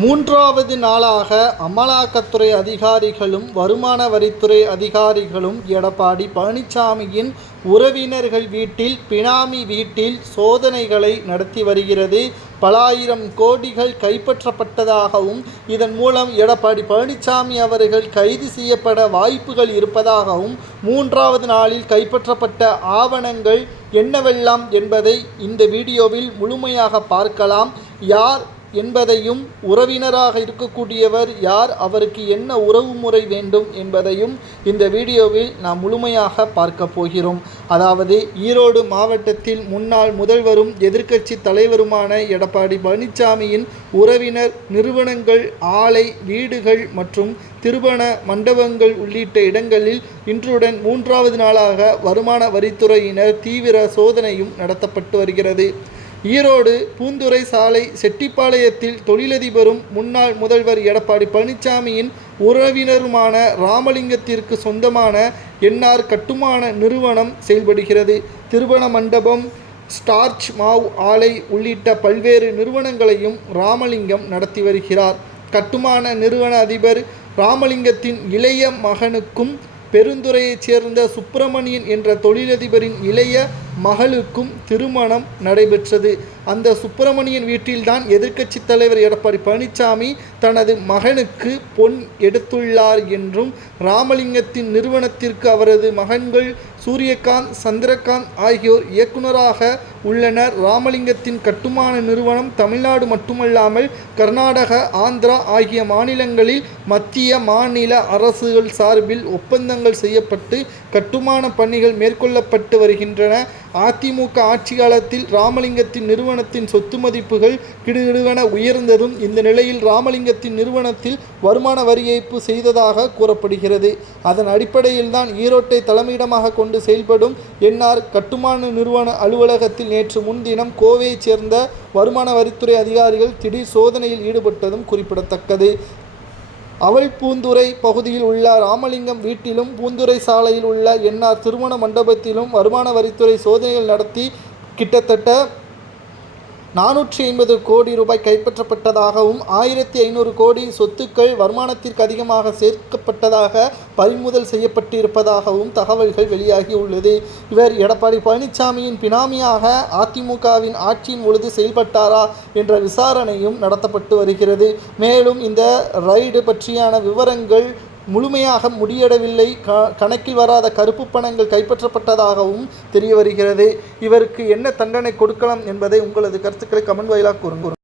மூன்றாவது நாளாக அமலாக்கத்துறை அதிகாரிகளும் வருமான வரித்துறை அதிகாரிகளும் எடப்பாடி பழனிசாமியின் உறவினர்கள் வீட்டில் பினாமி வீட்டில் சோதனைகளை நடத்தி வருகிறது. பல ஆயிரம் கோடிகள் கைப்பற்றப்பட்டதாகவும் இதன் மூலம் எடப்பாடி பழனிசாமி அவர்கள் கைது செய்யப்பட வாய்ப்புகள் இருப்பதாகவும் மூன்றாவது நாளில் கைப்பற்றப்பட்ட ஆவணங்கள் என்னவெல்லாம் என்பதை இந்த வீடியோவில் முழுமையாக பார்க்கலாம். யார் என்பதையும் உறவினராக இருக்கக்கூடியவர் யார் அவருக்கு என்ன உறவு முறை வேண்டும் என்பதையும் இந்த வீடியோவில் நாம் முழுமையாக பார்க்க போகிறோம். அதாவது ஈரோடு மாவட்டத்தில் முன்னாள் முதல்வரும் எதிர்க்கட்சி தலைவருமான எடப்பாடி பழனிசாமியின் உறவினர் நிறுவனங்கள் ஆலை வீடுகள் மற்றும் திருமண மண்டபங்கள் உள்ளிட்ட இடங்களில் இன்றுடன் மூன்றாவது நாளாக வருமான வரித்துறையினர் தீவிர சோதனையும் நடத்தப்பட்டு வருகிறது. ஈரோடு பூந்துறை சாலை செட்டிப்பாளையத்தில் தொழிலதிபரும் முன்னாள் முதல்வர் எடப்பாடி பழனிசாமியின் உறவினருமான ராமலிங்கத்திற்கு சொந்தமான என்ஆர் கட்டுமான நிறுவனம் செயல்படுகிறது. திருமண மண்டபம் ஸ்டார்ச் மாவ் ஆலை உள்ளிட்ட பல்வேறு நிறுவனங்களையும் ராமலிங்கம் நடத்தி வருகிறார். கட்டுமான நிறுவன அதிபர் ராமலிங்கத்தின் இளைய மகனுக்கும் பெருந்துறையைச் சேர்ந்த சுப்பிரமணியன் என்ற தொழிலதிபரின் இளைய மகளுக்கும் திருமணம் நடைபெற்றது. அந்த சுப்பிரமணியன் வீட்டில்தான் எதிர்க்கட்சி தலைவர் எடப்பாடி பழனிசாமி தனது மகனுக்கு பொன் எடுத்துள்ளார் என்றும் ராமலிங்கத்தின் நிறுவனத்திற்கு அவரது மகன்கள் சூரியகாந்த் சந்திரகாந்த் ஆகியோர் இயக்குநராக உள்ளனர். ராமலிங்கத்தின் கட்டுமான நிறுவனம் தமிழ்நாடு மட்டுமல்லாமல் கர்நாடக ஆந்திரா ஆகிய மாநிலங்களில் மத்திய மாநில அரசுகள் சார்பில் ஒப்பந்தங்கள் செய்யப்பட்டு கட்டுமான பணிகள் மேற்கொள்ளப்பட்டு வருகின்றன. அதிமுக ஆட்சி காலத்தில் ராமலிங்கத்தின் நிறுவனத்தின் சொத்து மதிப்புகள் கிடுகிடுவென உயர்ந்ததும் இந்த நிலையில் ராமலிங்கத்தின் நிறுவனத்தில் வருமான வரி ஏய்ப்பு செய்ததாக கூறப்படுகிறது. அதன் அடிப்படையில் தான் ஈரோட்டை தலைமையிடமாக கொண்டு செயல்படும் என்ஆர் கட்டுமான நிறுவன அலுவலகத்தில் நேற்று முன்தினம் கோவையைச் சேர்ந்த வருமான வரித்துறை அதிகாரிகள் திடீர் சோதனையில் ஈடுபட்டதும் குறிப்பிடத்தக்கது. அவள் பூந்துரை பகுதியில் உள்ள ராமலிங்கம் வீட்டிலும் பூந்துரை சாலையில் உள்ள என்ஆர் திருமண மண்டபத்திலும் வருமான வரித்துறை சோதனைகள் நடத்தி கிட்டத்தட்ட நானூற்றி ஐம்பது கோடி ரூபாய் கைப்பற்றப்பட்டதாகவும் ஆயிரத்தி ஐநூறு கோடி சொத்துக்கள் வருமானத்திற்கு அதிகமாக சேர்க்கப்பட்டதாக பறிமுதல் செய்யப்பட்டிருப்பதாகவும் தகவல்கள் வெளியாகி உள்ளது. இவர் எடப்பாடி பழனிசாமியின் பினாமியாக அதிமுகவின் ஆட்சியின் பொழுது செயல்பட்டாரா என்ற விசாரணையும் நடத்தப்பட்டு வருகிறது. மேலும் இந்த ரைடு பற்றியான விவரங்கள் முழுமையாக முடியடவில்லை. க கணக்கில் வராத கருப்பு பணங்கள் கைப்பற்றப்பட்டதாகவும் தெரிய வருகிறது. இவருக்கு என்ன தண்டனை கொடுக்கலாம் என்பதை உங்களது கருத்துக்களை கமெண்ட் வாயிலாக கூறுங்க.